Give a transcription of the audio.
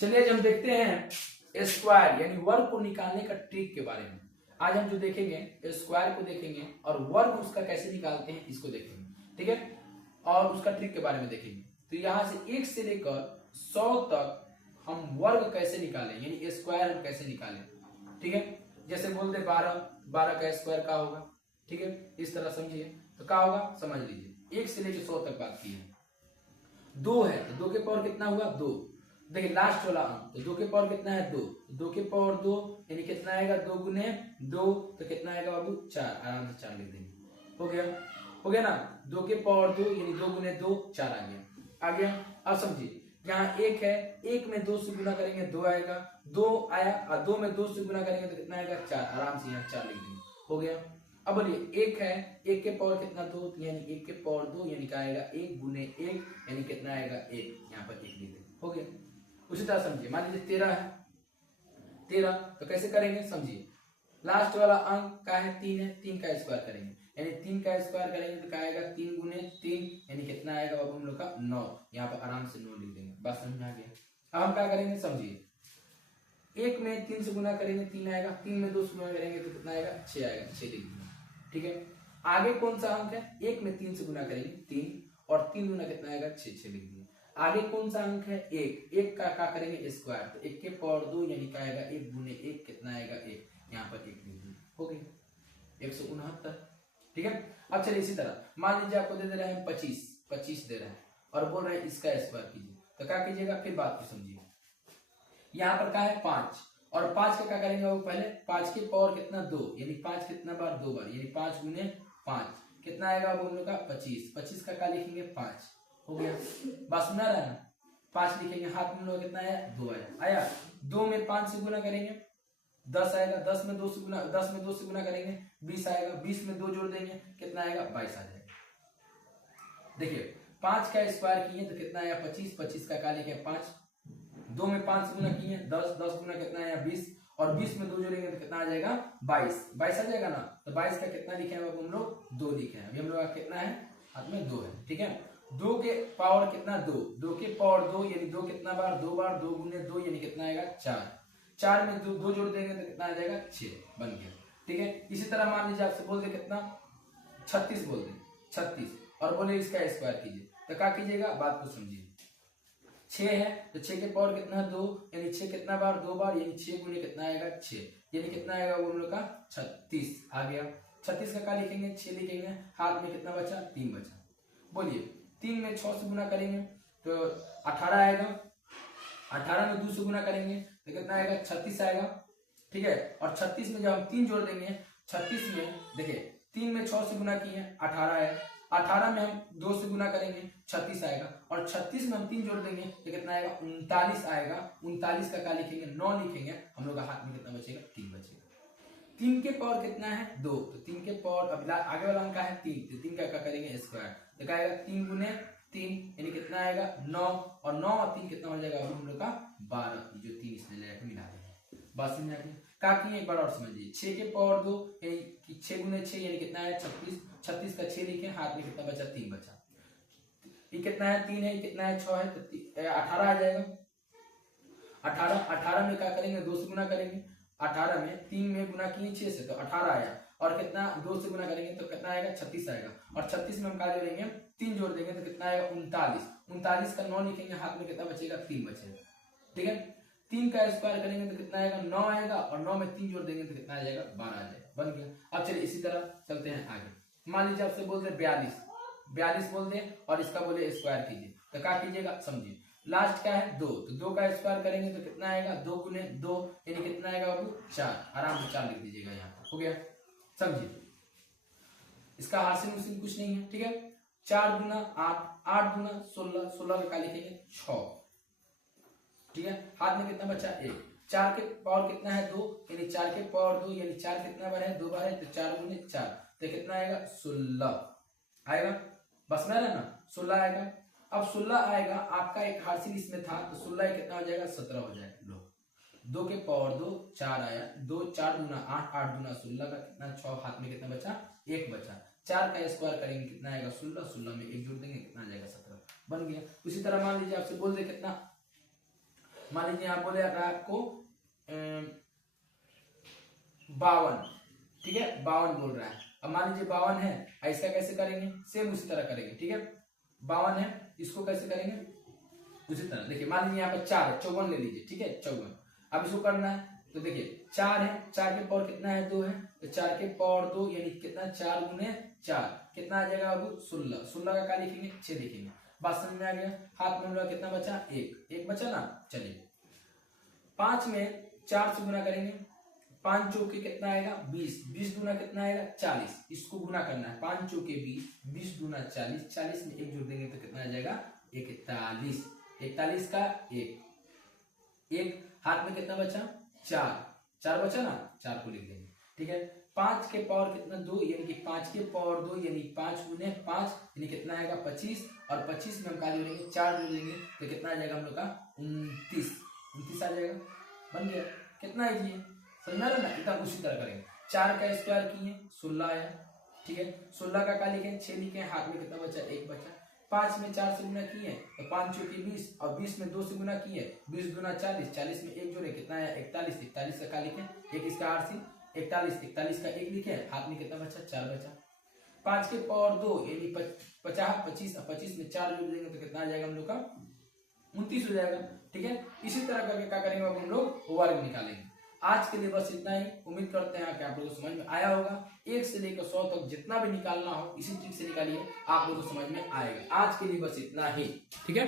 चलिए आज हम देखते हैं स्क्वायर यानी वर्ग को निकालने का ट्रिक के बारे में। आज हम जो देखेंगे स्क्वायर को देखेंगे और वर्ग उसका कैसे निकालते हैं इसको देखेंगे, ठीक है, और उसका ट्रिक के बारे में देखेंगे। तो यहाँ से 1 से लेकर 100 तक हम वर्ग कैसे निकालें यानी स्क्वायर हम कैसे निकालें, ठीक है। जैसे बोलते 12 का स्क्वायर का होगा, ठीक है, इस तरह समझिए तो क्या होगा समझ लीजिए। 1 से लेकर 100 तक बात की है। 2 है तो 2 के पावर कितना हुआ 2। देखिए लास्ट वाला अंक तो 2 के पावर कितना है 2, 2 के पावर 2 यानी कितना आएगा 2 गुने 2 तो कितना आएगा बाबू 4। आराम से 4 लिख देंगे, हो गया ना। 2 के पावर 2 यानी 2 गुने 2 4 आ गया। अब समझिए यहाँ 1 है, 1 में 2 से गुना करेंगे 2 आएगा, 2 आया और 2 में 2 से गुना करेंगे तो कितना आएगा 4। आराम से यहाँ 4 लिख देंगे, हो गया। अब बोलिए 1 है, 1 के पावर कितना 2 यानी 1 के पावर 2 यानी क्या आएगा 1 गुने 1 यानी कितना आएगा 1, यहाँ पर 1 लिख देंगे, हो गया। उसी तरह समझिए मान लीजिए 13 है, 13 तो कैसे करेंगे समझिए। लास्ट वाला अंक का है 3 है, 3 का स्क्वायर करेंगे यानी 3 का स्क्वायर करेंगे तो क्या आएगा 3 गुने 3 यानी कितना आएगा बाबू हम लोग का 9। यहाँ पर आराम से 9 लिख देंगे, बात समझ में आ गया। अब हम क्या करेंगे समझिए। 1 में 3 से गुना करेंगे 3 आएगा, 3 में 2 से गुना करेंगे तो कितना आएगा 6 आएगा, 6 लिख देंगे, ठीक है। आगे कौन सा अंक है 1 में 3 से गुना करेंगे 3 और 3 गुना कितना आएगा 6, 6 लिख देंगे। आगे कौन सा अंक है 1 का क्या करेंगे स्क्वायर तो 1 के पावर 2 यानी क्या आएगा 1 गुने 1 कितना आएगा 1, यहाँ पर 1 लिख देंगे, हो गया 169, ठीक है। अब चलिए इसी तरह मान लीजिए आपको दे रहे हैं 25 दे रहे हैं और बोल रहे हैं इसका स्क्वायर कीजिए तो क्या कीजिएगा फिर बात को समझिए। यहाँ पर क्या है 5 और 5 का क्या करेंगे वो पहले 5 के पावर कितना 2 यानी 5 कितना बार 2 बार यानी 5 गुने 5 कितना आएगा वो हम लोग का 25। 25 का क्या लिखेंगे 5, हो गया। बात सुना रहा है ना, 5 लिखेंगे हाथ में लोग कितना आया 2 आया। 2 में 5 से गुना करेंगे 10 आएगा, 10 में 2 से गुना करेंगे 20 आएगा, 20 में 2 जोड़ देंगे कितना आएगा 22 आ जाएगा। देखिए 5 का स्क्वायर किए तो कितना आया 25, 25 का क्या लिखे 5, 2 में 5 से गुना किए 10, 10 गुना कितना आया 20 और 20 में 2 जोड़ेंगे तो कितना आ जाएगा 22, 22 आ जाएगा ना। तो 22 का कितना लिखे हैं हम लोग 2 लिखे हैं, अभी हम लोग का कितना है हाथ में 2 है, ठीक है। 2 के पावर कितना 2, 2 के पावर 2 यानी 2 कितना बार 2 बार 2 गुने 2 यानी कितना आएगा 4, 4 में 2 जोड़ देंगे तो कितना आ जाएगा 6 बन गया, ठीक है। इसी तरह मान लीजिए आपसे बोल दे कितना 36 बोल दे 36 और बोले इसका स्क्वायर कीजिए तो क्या कीजिएगा बात को समझिए। 6 है तो 6 के पावर कितना 2 यानी 6 कितना बार 2 बार यानी 6 गुने कितना आएगा 6 यानी कितना आएगा वो हम लोग का 36 आ गया। 36 का क्या लिखेंगे 6 लिखेंगे, हाथ में कितना बचा 3 बचा। बोलिए 3 में 6 से गुना करेंगे तो 18 आएगा, 18 में 2 से गुना करेंगे तो कितना आएगा 36 आएगा, ठीक है। और 36 में जब हम 3 जोड़ देंगे 36 में देखिए 3 में 6 से गुना किए 18 आया, 18 में हम 2 से गुना करेंगे 36 आएगा और 36 में हम 3 जोड़ देंगे तो कितना आएगा 39 आएगा। 39 का क्या लिखेंगे 9 लिखेंगे, हम लोग का हाथ में कितना बचेगा 3 बचेगा। 3 के पावर कितना है 2 तो 3 के पावर अब आगे वाला अंक है 3 तो 3 का क्या करेंगे स्क्वायर तो क्या आएगा 3 गुने 3 यानी कितना आएगा 9 और 9 और 3 कितना हो जाएगा हम लोग का 12, जो 3 इसमें लेकर मिला देंगे, बात समझ आ गई। क्या किए एक बार और समझिए 6 के पावर 2 यानी 6 गुने 6 यानी कितना है 36, 36 का 6 लिखे हाथ में कितना बचा 3 बचा। ये कितना है 3 है, कितना है 6 है तो 18 आ जाएगा। 18 में क्या करेंगे 2 से गुना करेंगे, 18 में 3 में गुना किए 6 से तो 18 आया और कितना 2 से गुना करेंगे तो कितना आएगा 36 आएगा और 36 में हम क्या जोड़ेंगे 3 जोड़ देंगे तो कितना आएगा 39, 39 का 9 लिखेंगे हाथ में कितना बचेगा 3 बचेगा, ठीक है। 3 का स्क्वायर करेंगे तो कितना आएगा 9 आएगा और 9 में 3 जोड़ देंगे तो कितना आ जाएगा 12 आ जाएगा, बन गया। अब चलिए इसी तरह चलते हैं आगे। मान लीजिए आपसे बोलते 42 बोल दे और इसका बोले स्क्वायर कीजिए तो क्या कीजिएगा समझिए। लास्ट का है 2 तो 2 का स्क्वायर करेंगे तो कितना आएगा 2 गुने 2 यानी कितना आएगा बाबू 4, आराम से 4 लिख दीजिएगा यहाँ पर, हो गया समझिए। इसका हासिल मुसिल कुछ नहीं है, ठीक है। 4 गुना 8, 8 गुना 16, 16 का क्या लिखेंगे 6, ठीक है। हाथ में कितना बचा 1, 4 के पावर कितना है 2 यानी 4 के पावर 2 यानी 4 कितना बार है 2 बार है तो 4 गुने 4 तो कितना आएगा 16 आएगा, बस में ना 16 आएगा। अब 16 आएगा आपका एक हासिल इसमें था तो 16 कितना हो जाएगा 17 हो जाएगा। लो 2 के पावर 2 4 आया, 2 4 गुना 8, 8 गुना 16 का कितना 6, हाथ में कितना बचा 1 बचा। 4 का स्क्वायर करेंगे कितना आएगा 16, 16 में 1 जोड़ देंगे कितना आ जाएगा 17 बन गया। उसी तरह मान लीजिए आपसे बोल दे कितना मान लीजिए आप बोले आपको 52, ठीक है 52 बोल रहा है। अब मान लीजिए 52 है, ऐसा कैसे करेंगे, सेम उसी तरह करेंगे, ठीक है 52 है, इसको कैसे करेंगे उसी तरह। देखिए मान लीजिए यहाँ पर 4 है, 54 ले लीजिए, ठीक है 54। अब इसको करना है तो देखिए 4 है, 4 के पावर कितना है 2 है, तो 4 के पावर 2 यानी कितना 4 गुने 4 कितना आ जाएगा अब 16। 16 का क्या लिखेंगे 6 लिखेंगे। बात समझ में आ गया। हाथ में हम लोग कितना बचा, एक बचा ना। चलिए 5 में 4 से गुना करेंगे, 5 चौके कितना आएगा 20, 20 गुना कितना आएगा 40, इसको गुना करना है 5 चौके 20, 20 गुना 40, 40 में एक जोड़ देंगे तो कितना आ जाएगा 41, 41 का एक हाथ में कितना बचा 4 बचा ना, 4 को लिख देंगे, ठीक है। 5 के पावर कितना 2 यानी कि 5 के पावर 2 यानी 5 गुने 5 यानी कितना आएगा 25, और 25 में हम क्या जोड़ेंगे 4 जोड़ देंगे तो कितना आ जाएगा हम लोग का 29 आ जाएगा। बन गया, कितना इजी है, समझ रहे ना। इतना उसी तरह करेंगे। 4 का स्क्वायर किए 16 आया, ठीक है 16 का क्या लिखे 6 लिखे, हाथ में कितना बचा 1 बचा। 5 में 4 से गुना किए तो 5 चौकी 20, और 20 में 2 से गुना किए 20 गुना 40, 40 में एक जोड़े कितना आया 41, 41 का क्या लिखे एक इसका आरसी 41, 41 का एक लिखे, हाथ में कितना बचा 4 बचा। 5 के पावर 2 यानी 50, 25 और 25 में 4 जोड़ देंगे तो कितना आ जाएगा हम लोग का 29 हो जाएगा, ठीक है। इसी तरह करके क्या करेंगे अब हम लोग वर्ग निकालेंगे। आज के लिए बस इतना ही। उम्मीद करते हैं कि आप लोगों को समझ में आया होगा। 1 से लेकर 100 तक जितना भी निकालना हो इसी ट्रिक से निकालिए, आप लोगों को समझ में आएगा। आज के लिए बस इतना ही, ठीक है।